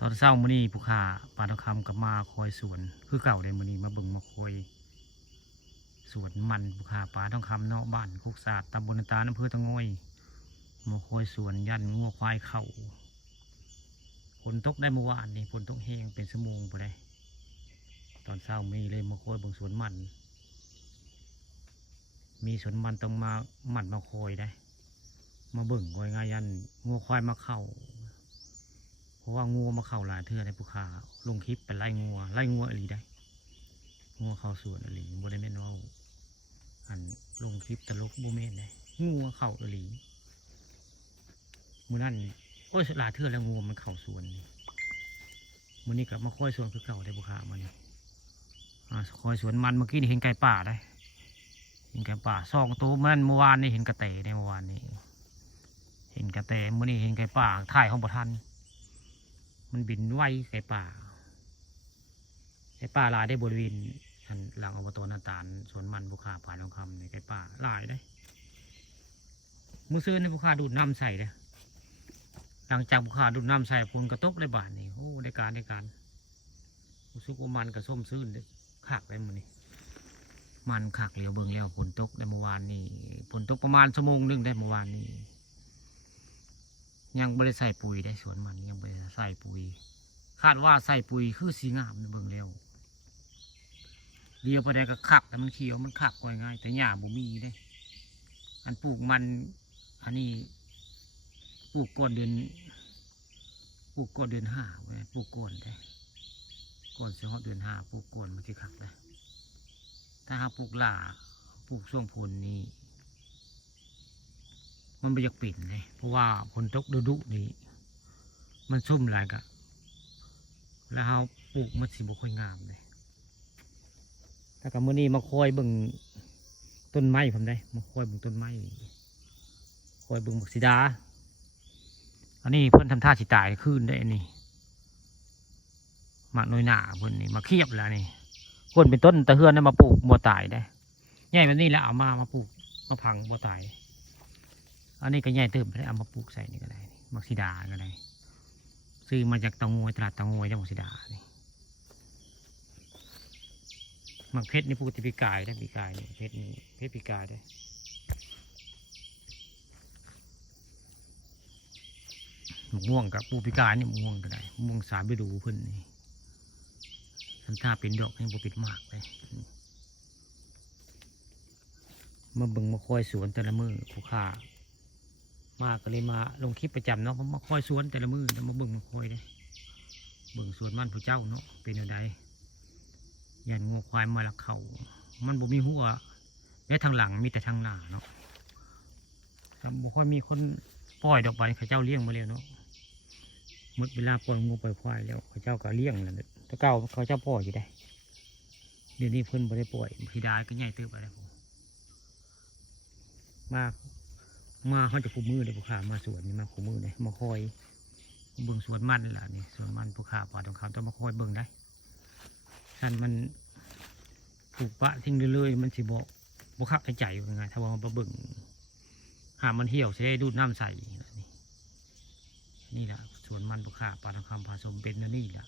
ตอนเช้ามื้อนี้ผู้ค้าปลาทองคำกับมาคอยสวนคือเก่าเลยมื้อนี้มาเบิ่งมาคอยสวนมันผู้ค้าปลาทองคำเนาะบ้านคุกศาสตร์ตำบลตาลอำเภอตะงอยมาคอยสวนยันงัวควายเข่าฝนตกได้เมื่อวานนี่ฝนตกแห้งเป็นชั่วโมงไปเลยตอนเช้ามีเลยมาคอยเบิ่งสวนมันมีสวนมันต้องมาหมัดมาคอยได้มาเบิ่งคอยงายันงัวควายมาเข่าเพราะว่างัวมาเข่าหลายเทื่อในภูเขาลงคลิปไปไล่งัวอหลีได้งัวเข่าสวนอหลีบ่ได้แม่นว่าอันลงคลิปตลกบ่แม่นเลยงัวเข่าอหลีมื้อนั้นโอ้ยหลายเทื่อแล้วงัวมันเข่าสวนมื้อนี้กลับมาค่อยสวนคือเก่าได้ภูเขามันคอยสวนมันเมื่อกี้นี่เห็นไก่ป่าได้เห็นไก่ป่า2 ตัวมันเมื่อวานนี่เห็นกระแตในเมื่อวานนี้เห็นกระแตมื้อนี้เห็นไก่ป่าถ่ายของบ่ทันมันบินไวไก่ป่าลายได้บริเวณหลังอบตนาตาลสวนมันบุคาผ่านทองคำในไก่ป่าลายได้มือซื้อในบุคาดูดน้ำใส่เลยหลังจากบุคาดูดน้ำใส่ฝนกระตกเลยบาทนี่โอ้ได้การสุกมันกับส้มซื่นขักได้หมดนี่มันขักเหลียวเบิ่งแล้วฝนตกได้เมื่อวานนี่ฝนตกประมาณ1 ชั่วโมงได้เมื่อวานนี้ยังไม่ได้ใส่ปุ๋ยได้สวนมันยังไม่ได้ใส่ปุ๋ยคาดว่าใส่ปุ๋ยคือสีงามเบิ่งแล้วเดียวพอได้ก็ขักแต่มันเขียวมันขักง่ายแต่หญ้าบ่มีได้อันปลูกมันอันนี้ปลูกก่อนเดือน5ปลูกก่อนได้ก่อนเดือน5ปลูกก่อนมันจะขักได้ถ้าหาปลูกหล่าปลูกช่วงฝนนี้มันไม่อยากปิ่นเลยเพราะว่าฝนตกดุนี่มันชุ่มหลายกะแล้วเราปลูกมันสิบ่ค่อยงามเลยแต่กับมื้อนี้มาคอยเบิ่งต้นไม้ผมได้มาคอยเบิ่งต้นไม้คอยเบิ่งบักสีดาอันนี้เพิ่นทำท่าสิตายขึ้นได้อันนี้มาหน่อยหนาเพิ่นนี่มาเคียบแล้วนี่คนเป็นต้นตะเฮือนได้มาปลูกบ่ตายได้ใหญ่แบบนี้แล้วเอามาปลูกมาพังบ่ตายอันนี้ก็ใหญ่เติมไปเอามาปลูกใส่นี่ก็ได้บักสีดาก็ได้ซื้อมาจากเตางอยตลาดเตางอยจังหวัดศรีดานี่หมักเพชรนี่ปกติปีกายได้ปีกายนี่เพชรนี่เพชรปีกายได้หมกม่วงกับปูปีกายนี่หมกม่วงก็ได้ม่วง3 ฤดูเพิ่นนี่ทำท่าเป็นดอกยังบ่ปิดมากเลยมาเบิ่งมาคอยสวนแต่ละมือผู้ค้ามาก็เลยมาลงคลิปประจำเนาะผมมาคอยสวนแต่ละมือแล้วมาเบิ่งมาคอยเลยเบิ่งสวนมันผู้เจ้าเนาะเป็นอะไรยันงัวควายมาละเขามันบ่มีหัวและทางหลังมีแต่ทางหน้าเนาะบ่ค่อยมีคนปล่อยดอกไม้เขาเจ้าเลี้ยงมาเลยเนาะหมดเวลาปล่อยงัวปล่อยควายแล้วเขาเจ้าก็เลี้ยงแล้วแต่เก่าเขาเจ้าปล่อยอยู่ได้เดี๋ยวนี้เพิ่นบ่ได้ปล่อยพิดาก็ใหญ่เติบไปแล้วมาเขาจะคู่มือเลยผู้ขามาสวนนี่มาคู่มือเลยมาคอยเบิ่งสวนมันล่ะนี่สวนมันผู้ขาป่าทองคำต้องมาคอยเบิ่งได้ท่านมันปลูกปะทิ้งเรื่อยๆมันสิบ่คักใจยังไงถ้าว่ามาเบิ่งหามันเหี่ยวใช้ดูดน้ำใส่นี่แหละสวนมันผู้ขาป่าทองคำผสมเป็นนี่แหละ